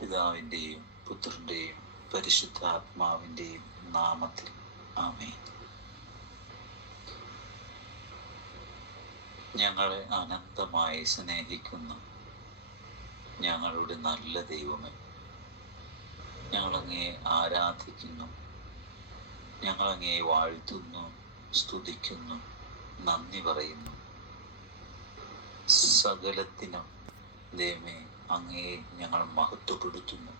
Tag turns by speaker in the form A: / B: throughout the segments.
A: പിതാവിന്റെയും പുത്രന്റെയും പരിശുദ്ധാത്മാവിന്റെയും നാമത്തിൽ. ആമേ ഞങ്ങളെ അനന്തമായി സ്നേഹിക്കുന്ന. ഞങ്ങളുടെ നല്ല ദൈവമേ. ഞങ്ങളങ്ങേ ആരാധിക്കുന്നു. ഞങ്ങളങ്ങേ വാഴ്ത്തുന്നു സ്തുതിക്കുന്നു നന്ദി പറയുന്നു. സകലത്തിനും ദൈവമേ അങ്ങേ ഞങ്ങൾ മഹത്വപ്പെടുത്തുന്നു.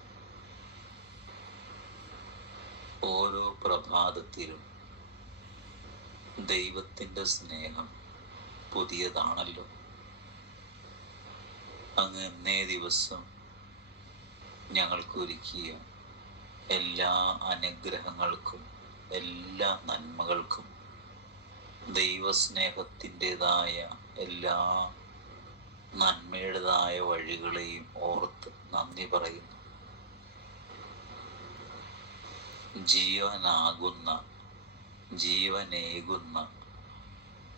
A: ഓരോ പ്രഭാതത്തിലും ദൈവത്തിന്റെ സ്നേഹം പുതിയതാണല്ലോ. അങ്ങ് എന്നേ ദിവസം ഞങ്ങൾക്കൊരുക്കിയ എല്ലാ അനുഗ്രഹങ്ങൾക്കും എല്ലാ നന്മകൾക്കും ദൈവസ്നേഹത്തിന്റെതായ എല്ലാ നന്മയുടേതായ വഴികളെയും ഓർത്ത് നന്ദി പറയുന്നു. ജീവനാകുന്ന ജീവനേകുന്ന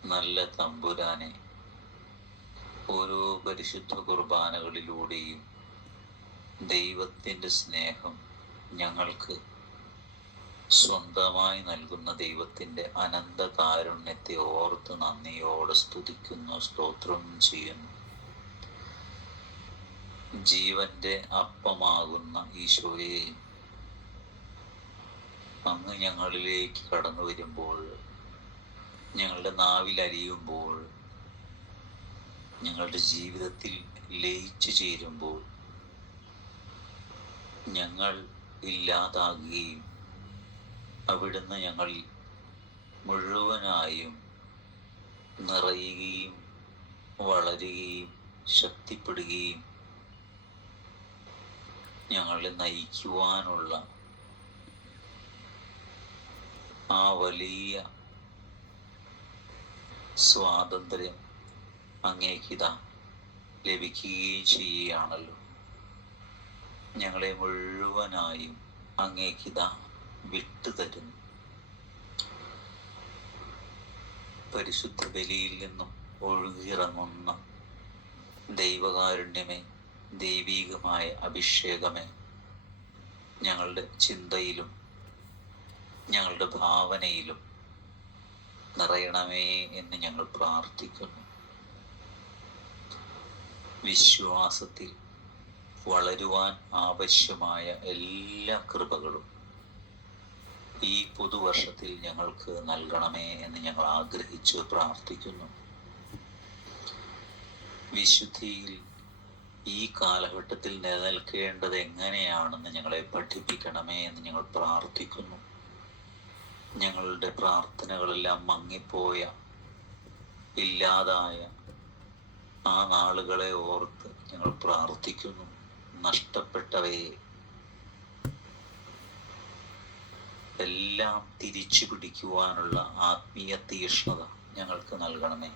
A: നല്ല തമ്പുരാനെ ഓരോ പരിശുദ്ധ കുർബാനകളിലൂടെയും ദൈവത്തിന്റെ സ്നേഹം ഞങ്ങൾക്ക് സ്വന്തമായി നൽകുന്ന ദൈവത്തിന്റെ അനന്ത കാരുണ്യത്തെ ഓർത്ത് നന്ദിയോടെ സ്തുതിക്കുന്നു സ്തോത്രം ചെയ്യുന്നു. ജീവന്റെ അപ്പമാകുന്ന ഈശോയെ. അങ്ങ് ഞങ്ങളിലേക്ക് കടന്നു വരുമ്പോൾ ഞങ്ങളുടെ നാവിൽ അലിയുമ്പോൾ ഞങ്ങളുടെ ജീവിതത്തിൽ ലയിച്ചു ചേരുമ്പോൾ ഞങ്ങൾ ഇല്ലാതാകുകയും അവിടുന്ന് ഞങ്ങൾ മുഴുവനായും നിറയുകയും വളരുകയും ശക്തിപ്പെടുകയും ഞങ്ങളെ നയിക്കുവാനുള്ള ആ വലിയ സ്വാതന്ത്ര്യം അങ്ങേക്കിത ലഭിക്കുകയും ചെയ്യുകയാണല്ലോ. ഞങ്ങളെ മുഴുവനായും അങ്ങേക്കിത വിട്ടുതരുന്നു പരിശുദ്ധ ബലിയിൽ നിന്നും ഒഴുകിയിറങ്ങുന്ന ദൈവകാരുണ്യമേ ദൈവീകമായ അഭിഷേകമേ. ഞങ്ങളുടെ ചിന്തയിലും ഞങ്ങളുടെ ഭാവനയിലും നിറയണമേ എന്ന് ഞങ്ങൾ പ്രാർത്ഥിക്കുന്നു. വിശ്വാസത്തിൽ വളരുവാൻ ആവശ്യമായ എല്ലാ കൃപകളും ഈ പുതുവർഷത്തിൽ ഞങ്ങൾക്ക് നൽകണമേ എന്ന് ഞങ്ങൾ ആഗ്രഹിച്ച് പ്രാർത്ഥിക്കുന്നു. വിശുദ്ധിയിൽ ഈ കാലഘട്ടത്തിൽ നിലനിൽക്കേണ്ടത് എങ്ങനെയാണെന്ന് ഞങ്ങളെ പഠിപ്പിക്കണമേ എന്ന് ഞങ്ങൾ പ്രാർത്ഥിക്കുന്നു. ഞങ്ങളുടെ പ്രാർത്ഥനകളെല്ലാം മങ്ങിപ്പോയ ഇല്ലാതായ ആ നാളുകളെ ഓർത്ത് ഞങ്ങൾ പ്രാർത്ഥിക്കുന്നു. നഷ്ടപ്പെട്ടവയെ എല്ലാം തിരിച്ചു പിടിക്കുവാനുള്ള ആത്മീയ തീഷ്ണത ഞങ്ങൾക്ക് നൽകണമേ.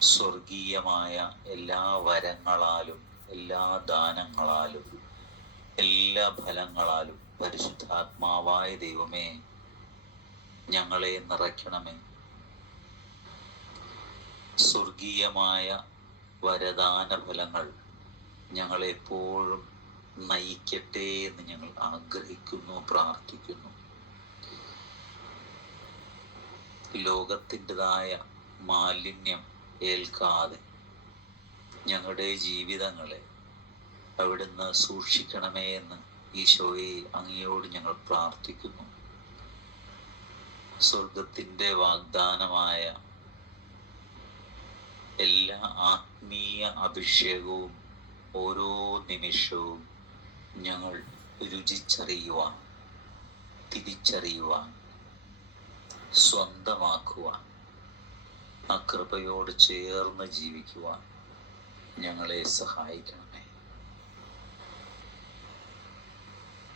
A: സ്വർഗീയമായ എല്ലാ വരങ്ങളാലും എല്ലാ ദാനങ്ങളാലും എല്ലാ ഫലങ്ങളാലും പരിശുദ്ധാത്മാവായ ദൈവമേ ഞങ്ങളെ നിറയ്ക്കണമേ. സ്വർഗീയമായ വരദാന ഫലങ്ങൾ ഞങ്ങളെപ്പോഴും നയിക്കട്ടെ എന്ന് ഞങ്ങൾ ആഗ്രഹിക്കുന്നു പ്രാർത്ഥിക്കുന്നു. ലോകത്തിന്റെതായ മാലിന്യം ഏൽക്കാതെ ഞങ്ങളുടെ ജീവിതങ്ങളെ അവിടുന്ന് സൂക്ഷിക്കണമേ എന്ന് ഈശോയെ അങ്ങയോട് ഞങ്ങൾ പ്രാർത്ഥിക്കുന്നു. സ്വർഗത്തിന്റെ വാഗ്ദാനമായ എല്ലാ ആത്മീയ അഭിഷേകവും ഓരോ നിമിഷവും ഞങ്ങൾ രുചിച്ചറിയുവാൻ തിരിച്ചറിയുവാൻ സ്വന്തമാക്കുവാൻ ആ കൃപയോട് ചേർന്ന് ജീവിക്കുവാൻ ഞങ്ങളെ സഹായിക്കണമേ.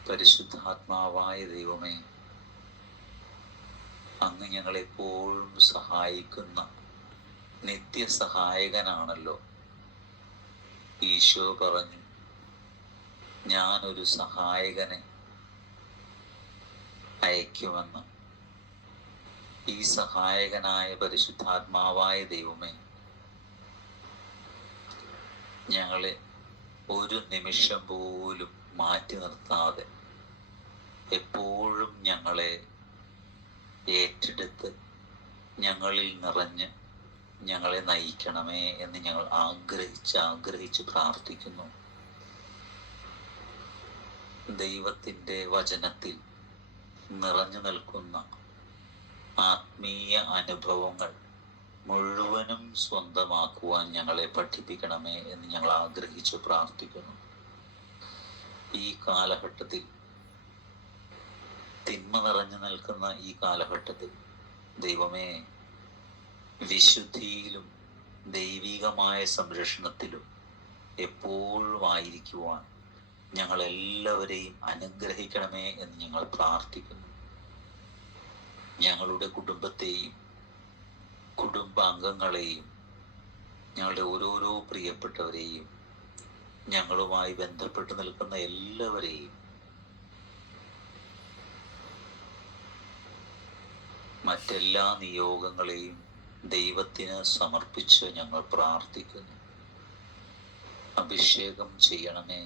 A: പരിശുദ്ധാത്മാവായ ദൈവമേ അങ്ങ് ഞങ്ങളെപ്പോഴും സഹായിക്കുന്ന നിത്യസഹായകനാണല്ലോ. ഈശോ പറഞ്ഞു ഞാനൊരു സഹായകനെ അയക്കുമെന്ന് ഈ സഹായകനായ പരിശുദ്ധാത്മാവായ ദൈവമേ ഞങ്ങളെ ഒരു നിമിഷം പോലും മാറ്റി നിർത്താതെ എപ്പോഴും ഞങ്ങളെ ഏറ്റെടുത്ത് ഞങ്ങളിൽ നിറഞ്ഞ് ഞങ്ങളെ നയിക്കണമേ എന്ന് ഞങ്ങൾ ആഗ്രഹിച്ച് ആഗ്രഹിച്ച് പ്രാർത്ഥിക്കുന്നു. ദൈവത്തിന്റെ വചനത്തിൽ നിറഞ്ഞു നിൽക്കുന്ന ആത്മീയ അനുഭവങ്ങൾ മുഴുവനും സ്വന്തമാക്കുവാൻ ഞങ്ങളെ പഠിപ്പിക്കണമേ എന്ന് ഞങ്ങൾ ആഗ്രഹിച്ച് പ്രാർത്ഥിക്കുന്നു. ഈ കാലഘട്ടത്തിൽ തിന്മ നിറഞ്ഞു നിൽക്കുന്ന ഈ കാലഘട്ടത്തിൽ ദൈവമേ വിശുദ്ധിയിലും ദൈവികമായ സംരക്ഷണത്തിലും എപ്പോഴും ആയിരിക്കുവാൻ ഞങ്ങളെല്ലാവരെയും അനുഗ്രഹിക്കണമേ എന്ന് ഞങ്ങൾ പ്രാർത്ഥിക്കുന്നു. ഞങ്ങളുടെ കുടുംബത്തെയും കുടുംബാംഗങ്ങളെയും ഞങ്ങളുടെ ഓരോരോ പ്രിയപ്പെട്ടവരെയും ഞങ്ങളുമായി ബന്ധപ്പെട്ട് നിൽക്കുന്ന എല്ലാവരെയും മറ്റെല്ലാ നിയോഗങ്ങളെയും ദൈവത്തിന് സമർപ്പിച്ച് ഞങ്ങൾ പ്രാർത്ഥിക്കുന്നു. അഭിഷേകം ചെയ്യണമേ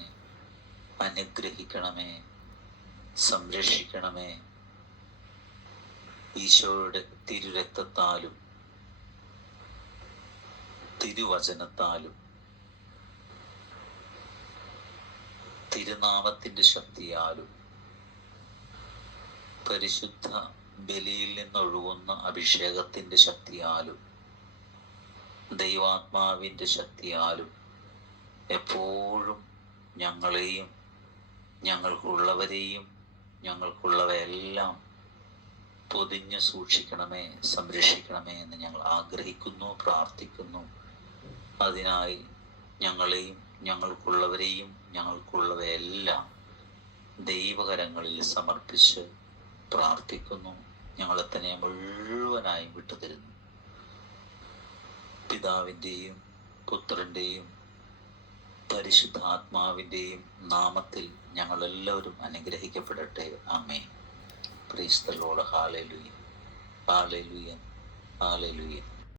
A: അനുഗ്രഹിക്കണമേ സംരക്ഷിക്കണമേ ഈശോയുടെ തിരുരക്തത്താലും തിരുവചനത്താലും തിരുനാമത്തിന്റെ ശക്തിയാലും പരിശുദ്ധ ബലിയിൽ നിന്നൊഴുകുന്ന അഭിഷേകത്തിന്റെ ശക്തിയാലും ദൈവാത്മാവിന്റെ ശക്തിയാലും എപ്പോഴും ഞങ്ങളെയും ഞങ്ങൾക്കുള്ളവരെയും ഞങ്ങൾക്കുള്ളവയെല്ലാം പൊതിഞ്ഞ് സൂക്ഷിക്കണമേ സംരക്ഷിക്കണമേ എന്ന് ഞങ്ങൾ ആഗ്രഹിക്കുന്നു പ്രാർത്ഥിക്കുന്നു. അതിനായി ഞങ്ങളെയും ഞങ്ങൾക്കുള്ളവരെയും ഞങ്ങൾക്കുള്ളവയെല്ലാം ദൈവകരങ്ങളിൽ സമർപ്പിച്ച് പ്രാർത്ഥിക്കുന്നു. ഞങ്ങളെ തന്നെ മുഴുവനായും വിട്ടുതരുന്നു. പിതാവിന്റെയും പുത്രന്റെയും പരിശുദ്ധാത്മാവിന്റെയും നാമത്തിൽ ഞങ്ങളെല്ലാവരും അനുഗ്രഹിക്കപ്പെടട്ടെ. അമ്മേ Praise the Lord. Hallelujah. Hallelujah. Hallelujah.